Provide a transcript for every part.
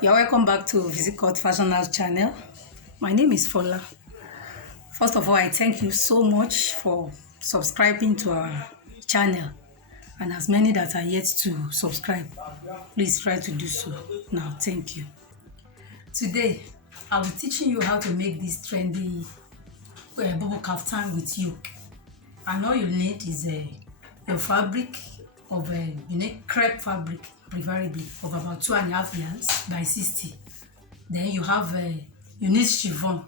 You're welcome back to Physique Fashional channel. My name is Fola. First of all, I thank you so much for subscribing to our channel, and as many that are yet to subscribe, please try to do so now. Thank you. Today, I'll be teaching you how to make this trendy Bubu Kaftan with yoke. And all you need is your fabric of crepe fabric, preferably of about 2.5 yards by 60. Then you have you need chiffon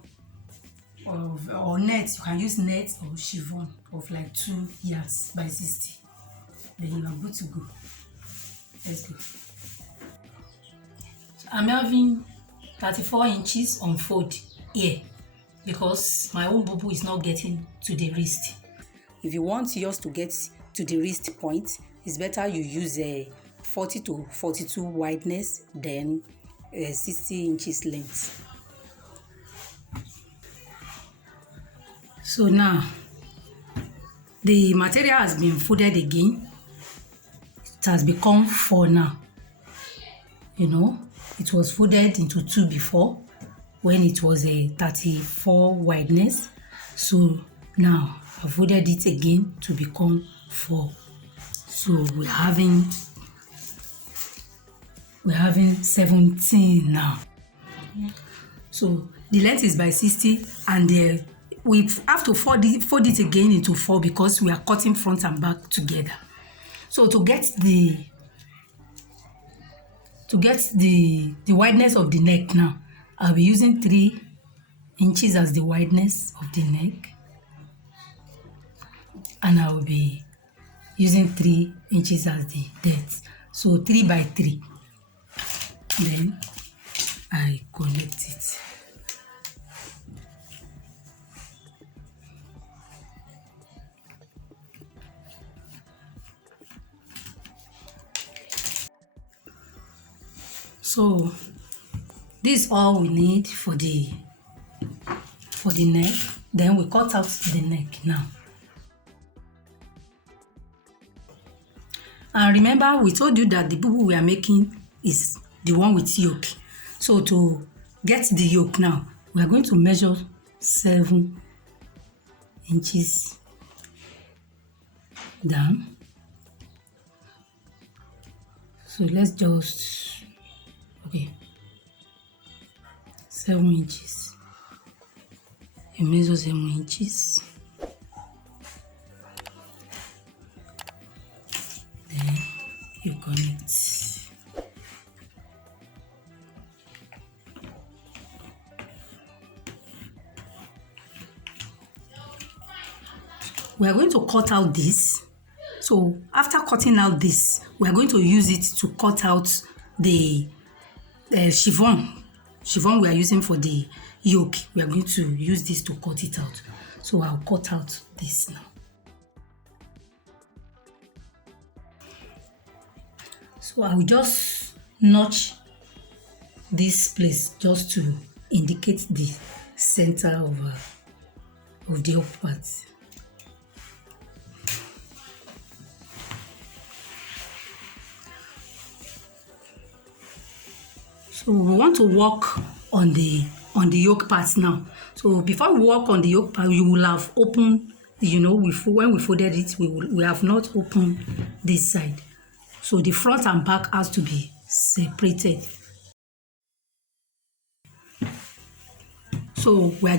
or net. You can use net or chiffon of like 2 yards by 60. Then you are good to go. Let's go. So I'm having 34 inches on fold here because my own bubu is not getting to the wrist. If you want yours to get to the wrist point, it's better you use a 40 to 42 wideness, then 60 inches length. So now the material has been folded again. It has become 4 now. You know, it was folded into 2 before when it was a 34 wideness. So now I folded it again to become 4. So we're having 17 now. So the length is by 60, and we have to fold it again into 4 because we are cutting front and back together. So to get the wideness of the neck now, I'll be using 3 inches as the wideness of the neck, and I will be using 3 inches as the depth. So 3 by 3. Then I connect it. So this is all we need for the neck. Then we cut out the neck now. And remember, we told you that the bubu we are making is the one with yoke. So to get the yoke now, we are going to measure 7 inches down. So let's just, 7 inches. You measure 7 inches. Then you connect. We are going to cut out this. So after cutting out this, we are going to use it to cut out the chiffon we are using for the yoke. We are going to use this to cut it out. So I'll cut out this now. So I will just notch this place just to indicate the center of the upper part. So we want to work on the yoke part now. So before we work on the yoke part, we will have opened, when we folded it, we have not opened this side. So the front and back has to be separated. So we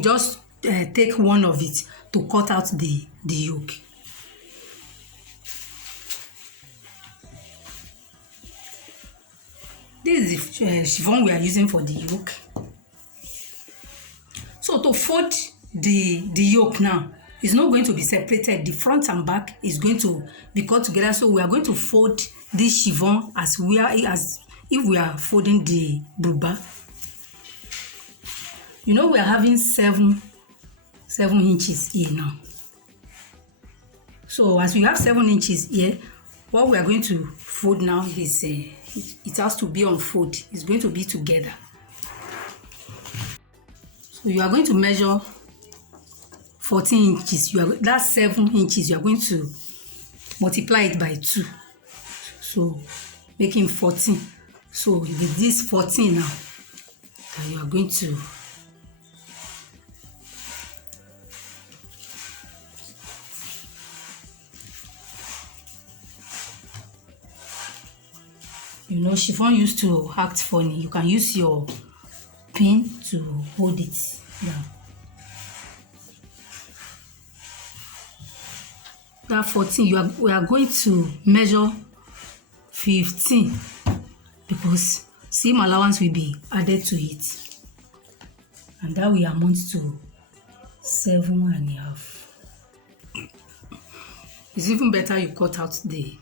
just take one of it to cut out the yoke. This is the chiffon we are using for the yoke. So to fold the yoke now, it's not going to be separated. The front and back is going to be cut together. So we are going to fold this chiffon as if we are folding the buba. You know, we are having 7 inches here now. So as we have 7 inches here, what we are going to fold now is it has to be on fold. It's going to be together. So you are going to measure 14 inches. That's 7 inches. You are going to multiply it by 2. So making 14. So with this 14 now, that you are going to chiffon used to act funny. You can use your pin to hold it down. That 14, we are going to measure 15 because seam allowance will be added to it, and that will amount to 7.5. It's even better you cut out the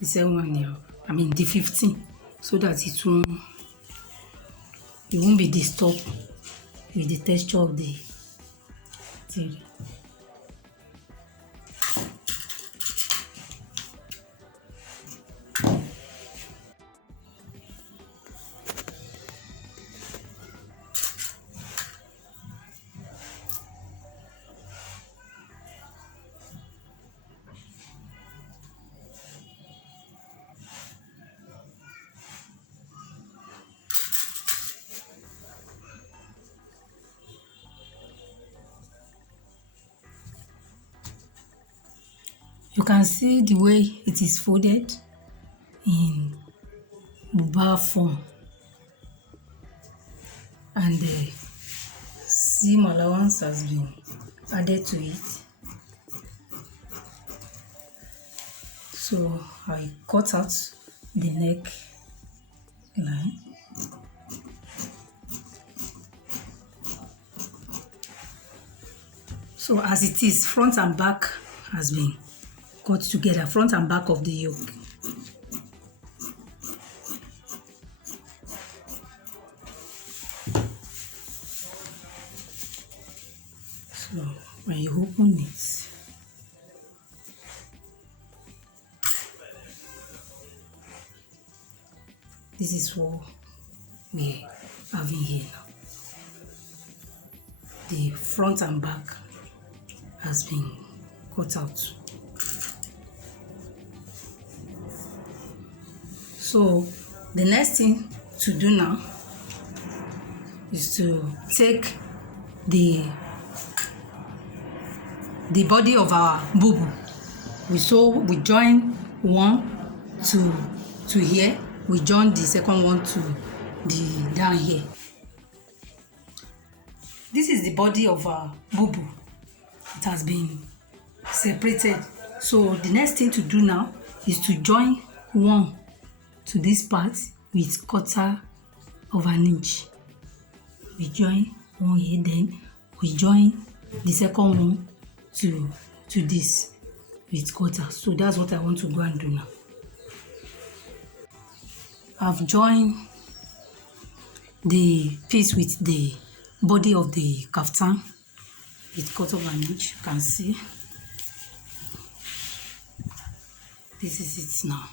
7.5. I mean the 15, so that it won't be disturbed with the texture of the material. You can see the way it is folded in buba form, and the seam allowance has been added to it. So I cut out the neck line. So as it is, front and back has been cut together, front and back of the yoke. So when you open it, this is what we have in here now. The front and back has been cut out. So the next thing to do now is to take the body of our bubu. We join one to here. We join the second one to the down here. This is the body of our bubu. It has been separated. So the next thing to do now is to join one to this part with 1/4 of an inch. We join one here, then we join the second one to this with 1/4. So that's what I want to go and do now. I've joined the piece with the body of the kaftan with 1/4 of an inch. You can see this is it now.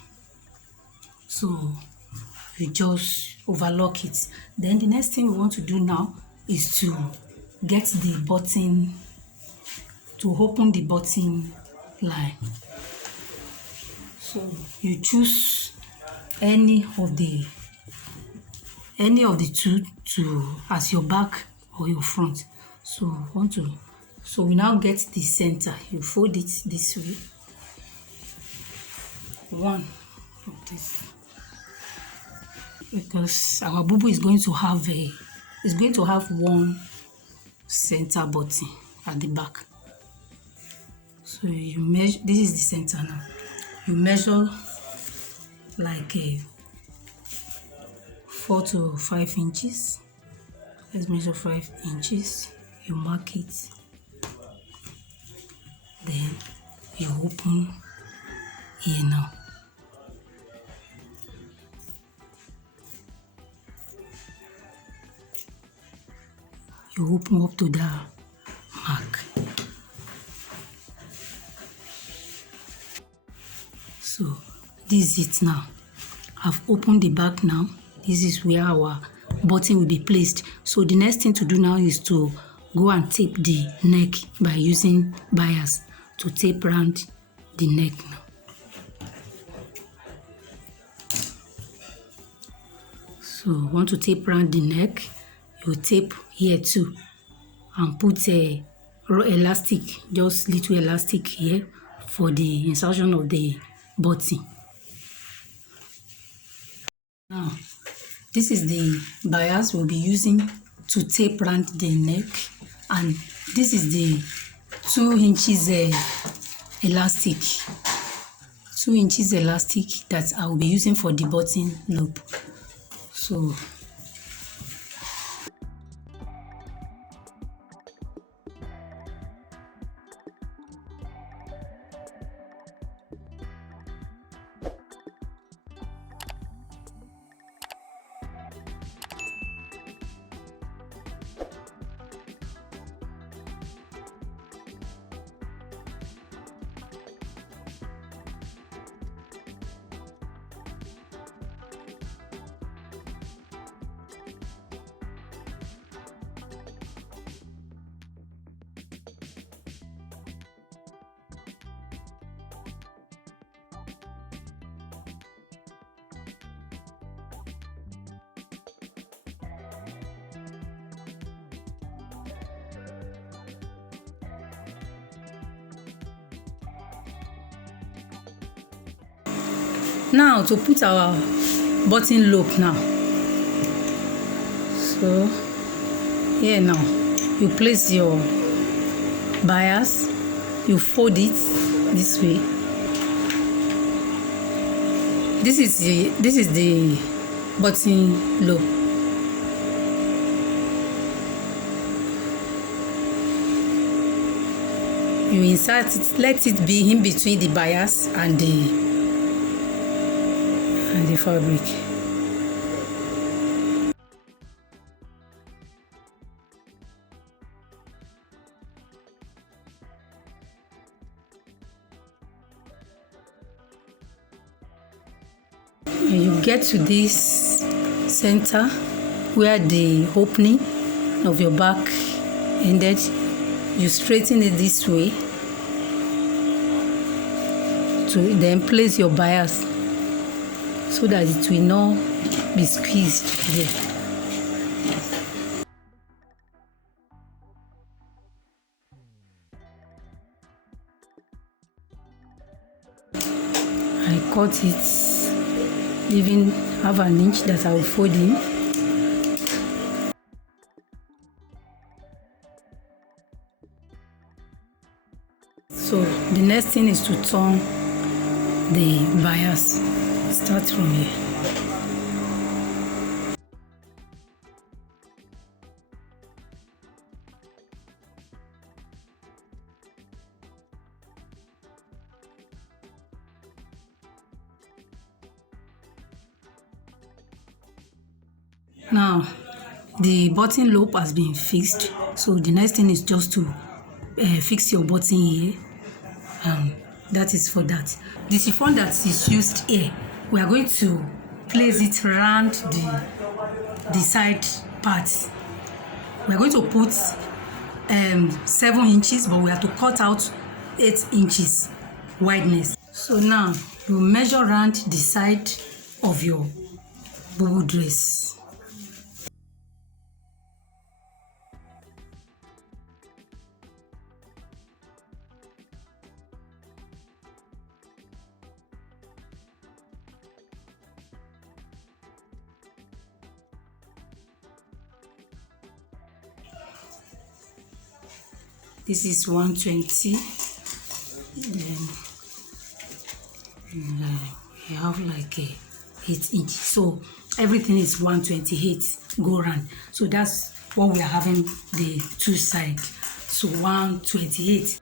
So you just overlock it. Then the next thing we want to do now is to get the button, to open the button line. So you choose any of the two to as your back or your front. So we now get the center. You fold it this way. One of this, because our bubu is going to have one center button at the back. So you measure. This is the center now. You measure like 4 to 5 inches. Let's measure 5 inches. You mark it. Then you open here now. You open up to the mark. So this is it now. I've opened the back now. This is where our button will be placed. So the next thing to do now is to go and tape the neck by using bias to tape around the neck now. So want to tape around the neck, you tape here too, and put a elastic, just little elastic here for the insertion of the button. Now, this is the bias we'll be using to tape around the neck, and this is the 2 inches elastic. 2 inches elastic that I will be using for the button loop. So now to put our button loop now. So here now, you place your bias, you fold it this way. This is the button loop. You insert it, let it be in between the bias and the fabric. And you get to this center where the opening of your back ended. You straighten it this way to then place your bias so that it will not be squeezed there. I cut it, leaving half an inch that I will fold in. So the next thing is to turn the bias. Start from here. Now the button loop has been fixed, so the next thing is just to fix your button here. That is for that. The chiffon that is used here, we are going to place it around the side parts. We are going to put 7 inches, but we have to cut out 8 inches wideness. So now you measure around the side of your bubu dress. This is 120. Then we have like 8 inches. So everything is 128 go round. So that's what we are having the two sides. So 128.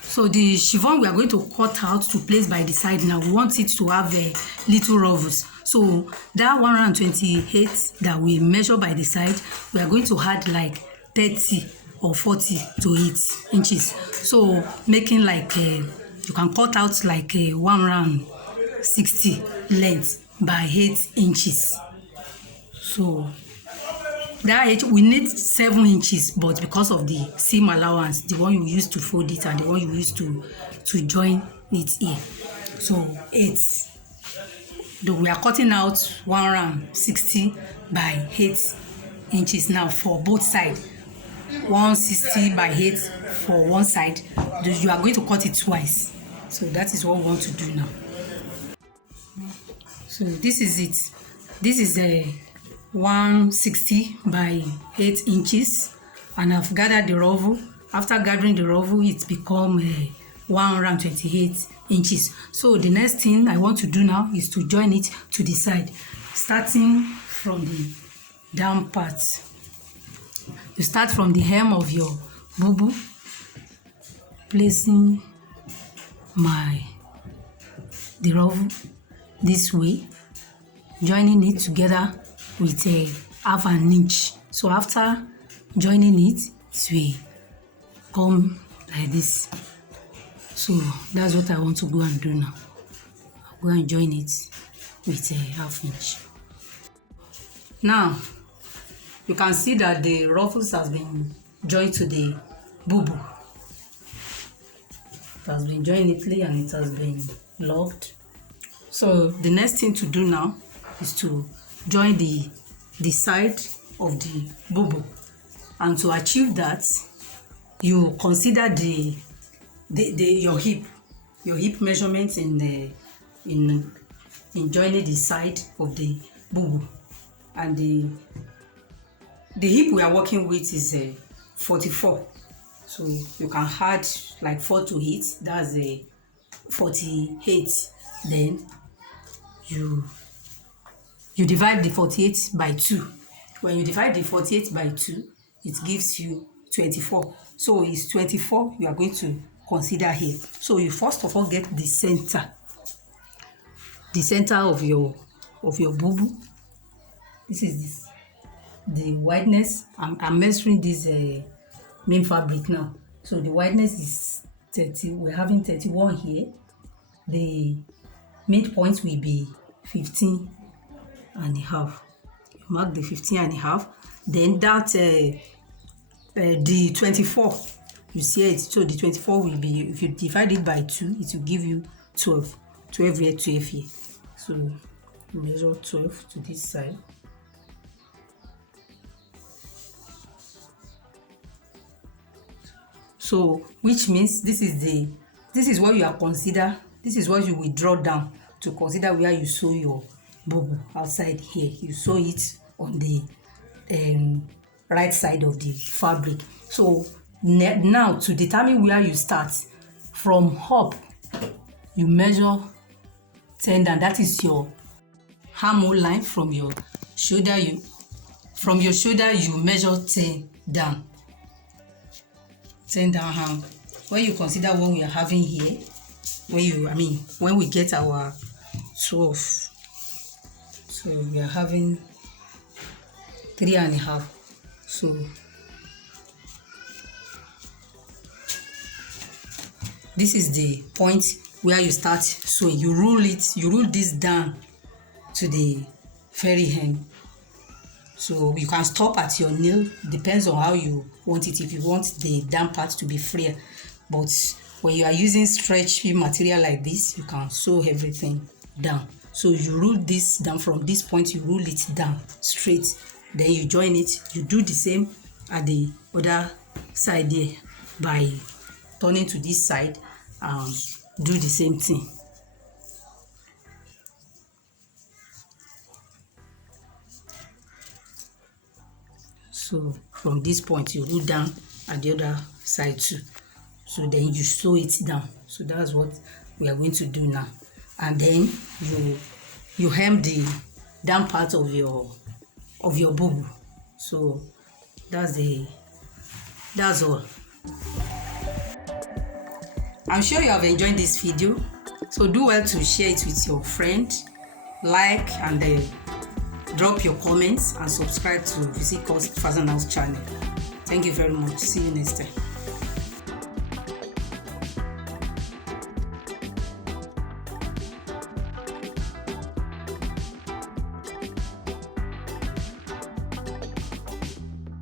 So the chiffon we are going to cut out to place by the side now. We want it to have little ruffles. So that 128 that we measure by the side, we are going to add like 30 or 40 to 8 inches. So making like you can cut out like 160 length by 8 inches. So that we need 7 inches, but because of the seam allowance, the one you use to fold it and the one you use to join it here, so 8 Though we are cutting out 160 by 8 inches now for both sides. 160 by 8 for one side. You are going to cut it twice. So that is what we want to do now. So this is it. This is a 160 by 8 inches, and I've gathered the ruffle. After gathering the ruffle, it's become 128 inches. So the next thing I want to do now is to join it to the side, starting from the down part. You start from the hem of your bubu, placing the ruffle this way, joining it together with a half an inch. So after joining it will come like this. So that's what I want to go and do now. I'll go and join it with a half inch. Now you can see that the ruffles has been joined to the bubu. It has been joined neatly and it has been locked. So the next thing to do now is to join the side of the bubu, and to achieve that, you consider your hip measurements in joining the side of the bubu, and the hip we are working with is 44. So you can add like 4 to it. That's a 48. Then you divide the 48 by 2. When you divide the 48 by 2, it gives you 24. So it's 24 you are going to consider here. So you first of all get the center of your bubu. This is the wideness. I'm measuring this main fabric now. So the wideness is 30. We're having 31 here. The midpoint will be 15 and a half. You mark the 15 and a half. Then that the 24, you see it. So the 24 will be, if you divide it by 2, it will give you 12. 12 here, 12 here. So measure 12 to this side. So which means this is what you are consider. This is what you will draw down to consider where you sew your bubu outside here. You sew it on the right side of the fabric. So now to determine where you start, from up you measure 10 down. That is your armhole line. From your shoulder you measure 10 down. 10 down hand. When you consider what we are having here, when we get our 12, so we are having 3.5. So this is the point where you start sewing. You roll this down to the very end. So you can stop at your nail, depends on how you want it. If you want the down part to be freer, but when you are using stretch material like this, you can sew everything down. So you roll this down from this point, you roll it down straight, then you join it. You do the same at the other side there by turning to this side and do the same thing. So from this point you roll down at the other side too. So then you sew it down. So that's what we are going to do now. And then you hem the down part of your bubu. So that's all. I'm sure you have enjoyed this video. So do well to share it with your friend, like, and drop your comments and subscribe to Physique Fashion's channel. Thank you very much. See you next time.